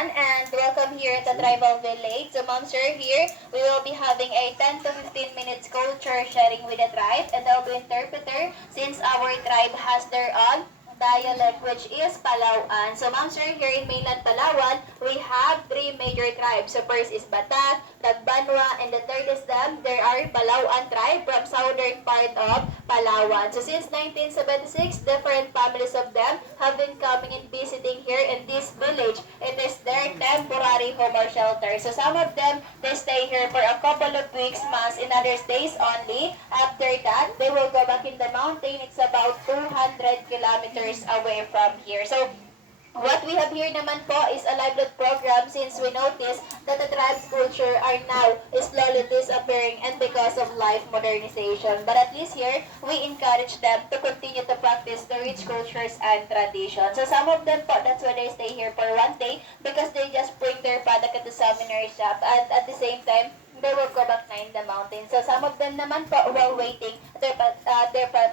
everyone, and welcome here at the Tribal Village. So, Mom Sir here, we will be having a 10 to 15 minutes culture sharing with the tribe, and I'll be interpreter since our tribe has their own dialect, which is Palawan. So, Ma'am Sir, here in mainland Palawan, we have three major tribes. So, first is Batak, Tagbanwa, and the third is them. There are Palawan tribe from southern part of Palawan. So, since 1976, different families of them have been coming and visiting here in this village. It is their temporary home or shelter. So, some of them, they stay here for a couple of weeks, months, in other days only. After that, they will go back in the mountain. It's about 200 kilometers away from here. So, what we have here naman po is a livelihood program since we notice that the tribe's culture are now slowly disappearing and because of life modernization. But at least here, we encourage them to continue to practice the rich cultures and traditions. So some of them po, that's why they stay here for one day because they just bring their product at the seminary shop and at the same time, they will go back na in the mountain. So some of them naman po while waiting, they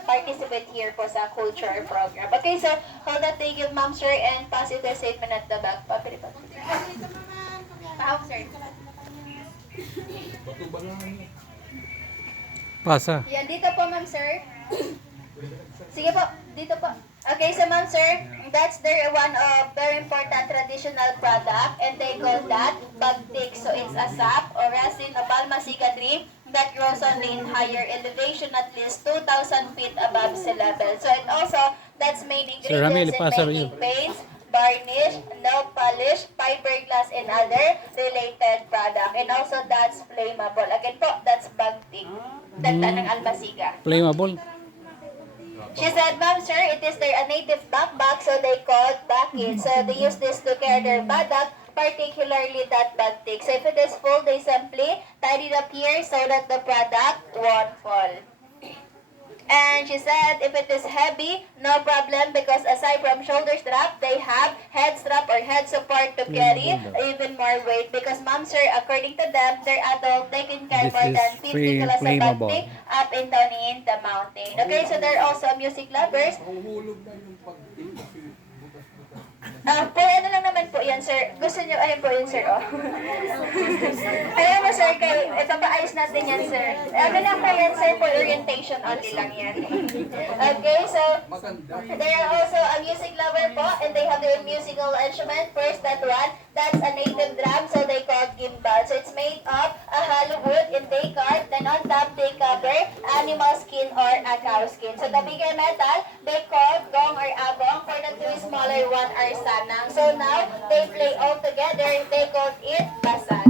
participate here po sa culture program. Okay, so hold that, thank you, Ma'am Sir, and pass it the statement at the back. Papili pa. Pahawak, sir. Pasa. Yan, dito po, Ma'am Sir. Sige po, dito po. Okay, so Ma'am Sir, that's their one of very important traditional product and they call that bagtik. So it's a sap or resin of Balmasiga tree that grows only in higher elevation at least 2,000 feet above sea level. So it also, that's main Sir Ramil, ingredients in pasa making rin. paints, varnish, nail polish, fiberglass, and other related product. And also that's flammable. Again po, that's bagtik. Tanda ng Almasiga. Flammable. She said, Ma'am Sir, it is their native backpack, so they call it bakit. So they use this to carry their badak, particularly that bagtik. So if it is full, they simply tidy it up here so that the product won't fall. And she said, if it is heavy, no problem because aside from shoulder strap, they have head strap or head support to carry even more weight. Because Ma'am Sir, according to them, they're adult, they can carry This more is than 50 kilos of flammable. bagtik up and down in the mountain. Okay, so they're also music lovers. Po, ano lang naman po yan, sir. Gusto nyo, ayun po yun, sir, oh. Ayun mo, sir, kay, ito paayos natin yan, sir. Ano lang po yan, sir, for orientation only lang yan. Okay, so, they are also a music lover po, and they have their musical instrument. First, that one, that's a native drum, so they call gimbal. So, it's made of a hollow wood and they carve, then on top, they cover animal skin or a cow skin. So, the bigger metal, they call gong or abong. For the two smaller one are sanang. So, now, they play all together, they call it basal.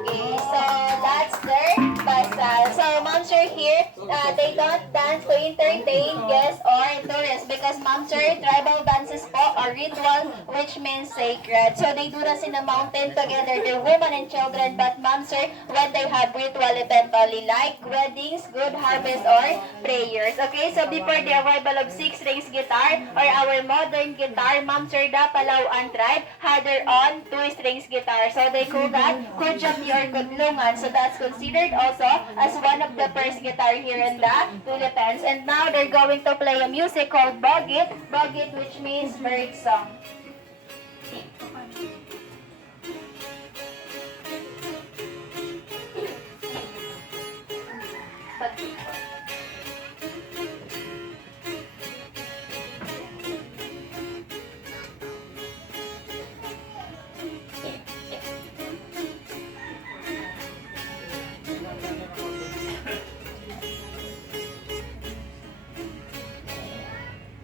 Okay, so that's their basal. So, Ma'am Sir here, they don't dance to entertain guests or tourists because Ma'am Sir, tribal dances po are ritual which means sacred. So, they do this in the mountain together, their women and children, but Ma'am Sir, when they have ritual event only like weddings, good harvest, or prayers. Okay, so before the arrival of 6-strings guitar or our modern guitar, Ma'am Sir, the Palawan tribe had their own 2-strings guitar. So, they call that Kujami or Kudlungan. So that's considered also as one of the first guitar here in the Philippines. And now they're going to play a music called Bogit. Bogit, which means bird song.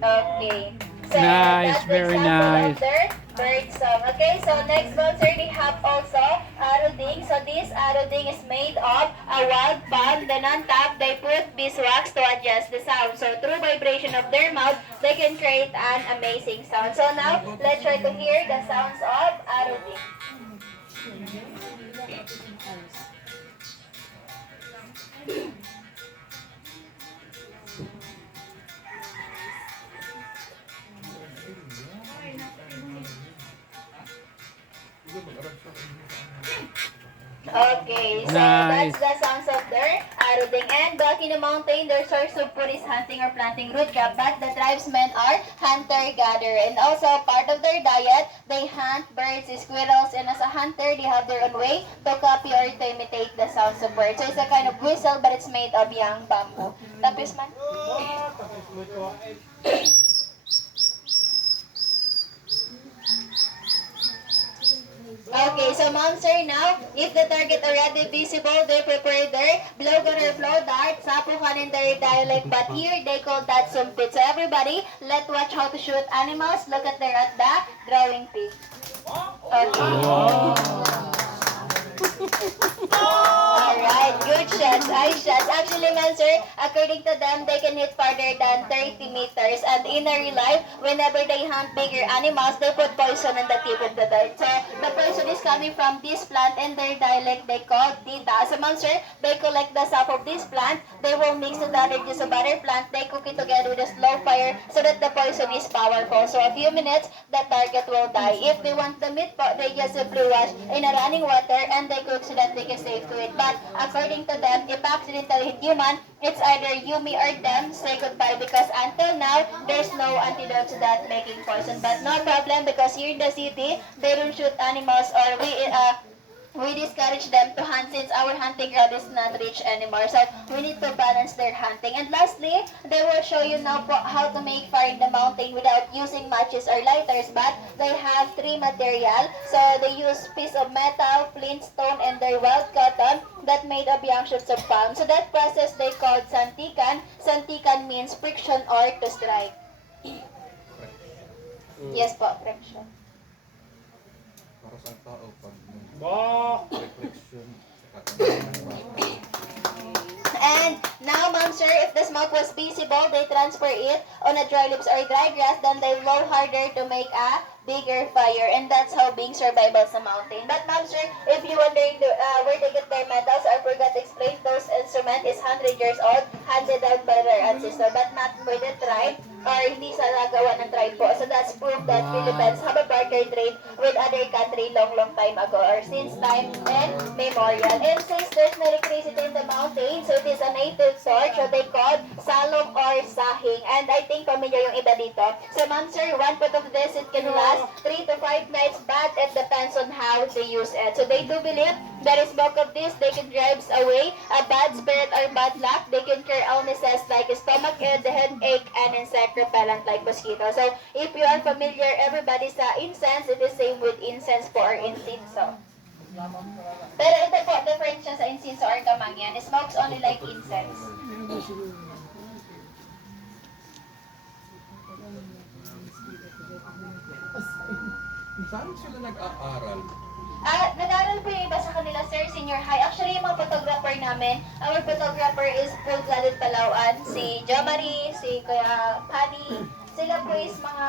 Okay. So Nice, that's the very example of nice. their bird song. Okay, so next sponsor we have also arroding. So this arroding is made of a wild palm. Then on top, they put beeswax to adjust the sound. So through vibration of their mouth, they can create an amazing sound. So now, let's try to hear the sounds of arroding. Okay, so Nice. that's the sounds of their arroding. And back in the mountain, their source of food is hunting or planting root crop, but the tribesmen are hunter-gatherer. And also, part of their diet, they hunt birds, squirrels, and as a hunter, they have their own way to copy or to imitate the sounds of birds. So it's a kind of whistle, but it's made of young bamboo. Tapos man? Okay, so monster now, if the target already visible, they prepare their blow gun or blow dart, sapukan in their dialect, but here they call that sumpit. So everybody, let's watch how to shoot animals. Look at there at the drawing pig. Okay. Alright, good shots, nice shots. Actually, man, sir, according to them, they can hit farther than 30 meters. And in real life, whenever they hunt bigger animals, they put poison in the tip of the dart. So, the poison is coming from this plant. In their dialect, they call tita. So, man, sir, they collect the sap of this plant. They will mix it with other juice of other plant. They cook it together with a slow fire so that the poison is powerful. So, a few minutes, the target will die. If they want the meat, they just simply wash in a running water and they cook so that they can save to it. But according to them, if accidentally hit human, it's either you, me, or them say goodbye because until now, there's no antidote to that making poison. But no problem because here in the city, they don't shoot animals or we discourage them to hunt since our hunting ground is not rich anymore. So we need to balance their hunting. And lastly, they will show you now how to make fire in the mountain without using matches or lighters. But they have three material. So they use piece of metal, flint stone, and their wild cotton that made of young shoots of palm. So that process they called santikan. Santikan means friction or to strike. Yes po, friction. Para sa tao pag Wow. reflection sa katawan. And now, ma'am, sir, if the smoke was visible, they transfer it on a dry leaves or dry grass, then they blow harder to make a bigger fire. And that's how being survival sa mountain. But, ma'am, sir, if you wondering where they get their metals, I forgot to explain, those instrument is 100 years old, handed down by their ancestor, but not by the tribe or hindi sa nagawa ng tribe po. So that's proof that Philippines have a barter trade with other country long time ago or since time and memorial. And since there's no electricity in the mountain, so it is a native source, so they called salong or sahing. And I think familiar yung iba dito. So ma'am sir, one pot of this, it can last 3 to 5 nights, but it depends on how they use it. So they do believe that is smoke of this, they can drive away a bad spirit or bad luck. They can cure illnesses like stomach ache, the headache, and insect repellent like mosquito. So if you are familiar, everybody sa incense, it is same with incense po or incenso. Pero ito po, different siya sa incense or kamangyan. It smokes only like incense. Saan sila nag-aaral? Nag-aaral po yung iba sa kanila, sir, senior high. Actually, yung mga photographer namin, our photographer is full-blooded Palawan. Si Jo Marie, si Kuya Pani. Sila po is mga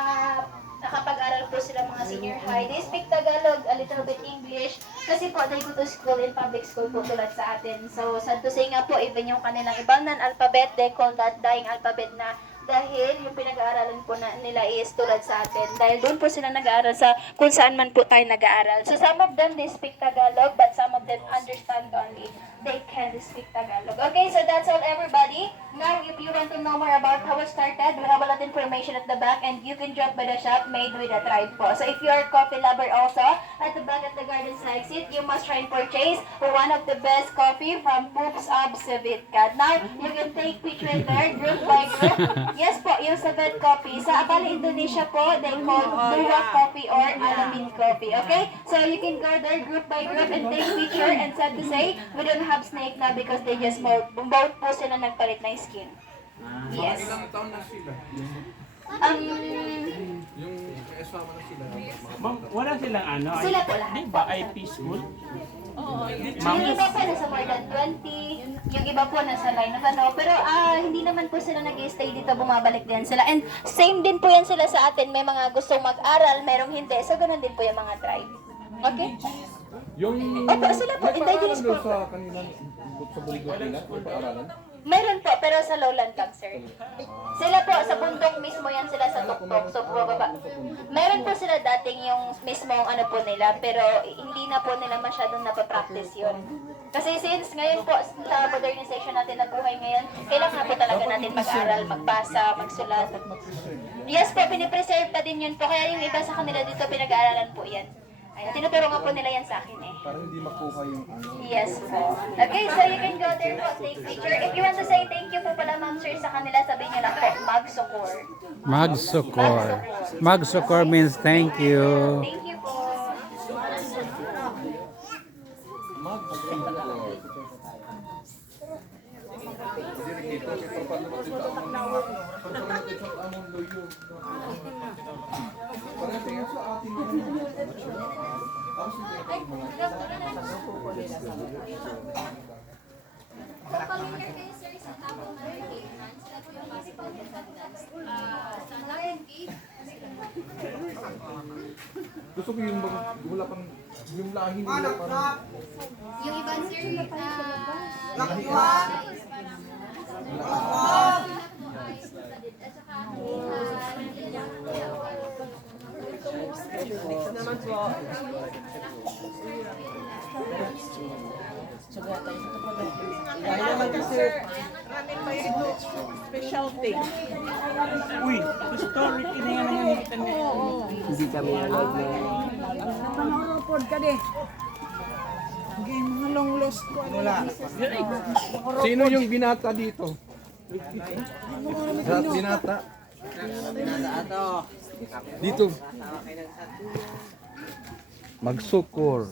nakapag-aral po sila mga senior high. They speak Tagalog, a little bit English. Kasi po, they go to school in public school po tulad sa atin. So, sad to say nga po, even yung kanilang ibang non-alphabet, they call that dying alphabet na dahil yung pinag-aaralan po nila is tulad sa atin. Dahil doon po sila nag-aaral sa kung saan man po tayo nag-aaral. So some of them, they speak Tagalog, but some of them understand only. They can speak Tagalog. Okay, so that's all everybody. Now, if you want to know more about how it started, we have a lot of information at the back and you can drop by the shop made with a tribe po. So if you are a coffee lover also, at the back at the garden exit, you must try and purchase one of the best coffee from Poops of Savitcat. Now, you can take picture there, group by group. Yes po, yung Savet coffee. Sa Akala, Indonesia po, they call Luwak coffee or Alamin coffee. Okay? So you can go there group by group and take picture and sad to say, we don't have snake na because they just mold. Both po sila nagpalit ng skin. Yes. Ilang taon na sila? Yung kasama na sila. Ma'am, wala silang ano? Sila po lahat. Di ba ay peaceful? Yung iba po nasa more than 20, yung iba po nasa line of ano, pero hindi naman po sila nag-stay dito, bumabalik din sila. And same din po yan sila sa atin, may mga gustong mag-aral, merong hindi. So ganun din po yung mga tribe. Okay? Yung... Opo, sila po, indigenous po. sa kanilang sa buligot nila, yung paaralan. Meron po, pero sa lowland lang, sir. Sila po, sa bundok mismo yan sila sa tuktok, so baba. Meron po sila dating yung mismong ano po nila, pero hindi na po nila masyadong napapractice yun. Kasi since ngayon po, sa modernization natin na buhay ngayon, kailangan po talaga natin mag-aral, magbasa, magsulat. Yes po, pinipreserve pa din yun po, kaya yung iba sa kanila dito, pinag-aaralan po yan. Ayun, tinuturo nga po nila yan sa akin eh. Para hindi makuha yung ano. Yes po. Okay, so you can go there po, take picture. If you want to say thank you po pala ma'am sir sa kanila, sabihin nyo lang po, magsukor. Magsukor. Magsukor means thank you. Thank you po. Familiar kayo sir sa Tabang Marikina? Sila po yung possible descendants. Sa Lagan Cave, Gusto ko yung wala pang yung lahi nila parang yung iba sir, Specialty. Uy, historic ini nga naman kita niya. Hindi kami nanood na. Panonood ka din. Game mga long lost ko. Wala. Sino yung binata dito? Binata. Dito. Magsukor.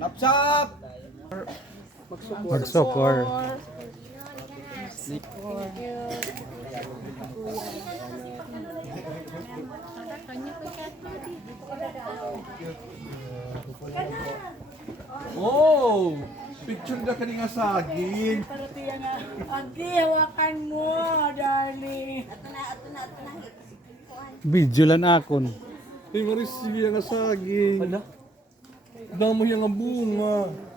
Napsap! Magsukor. Oh! Picture na kanina saging. Agi, hawakan mo, darling. Video lang akon. Ay, maris siya nga saging. Damo yung bunga.